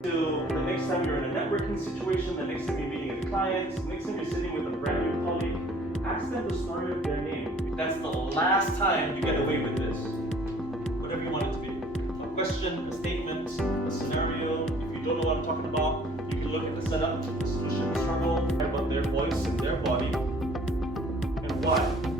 So the next time you're in a networking situation, the next time you're meeting a client, the next time you're sitting with a brand new colleague, ask them the story of their name. That's the last time you get away with this. Whatever you want it to be. A question, a statement, a scenario. If you don't know what I'm talking about, you can look at the setup, the solution, the struggle, about their voice and their body, and why.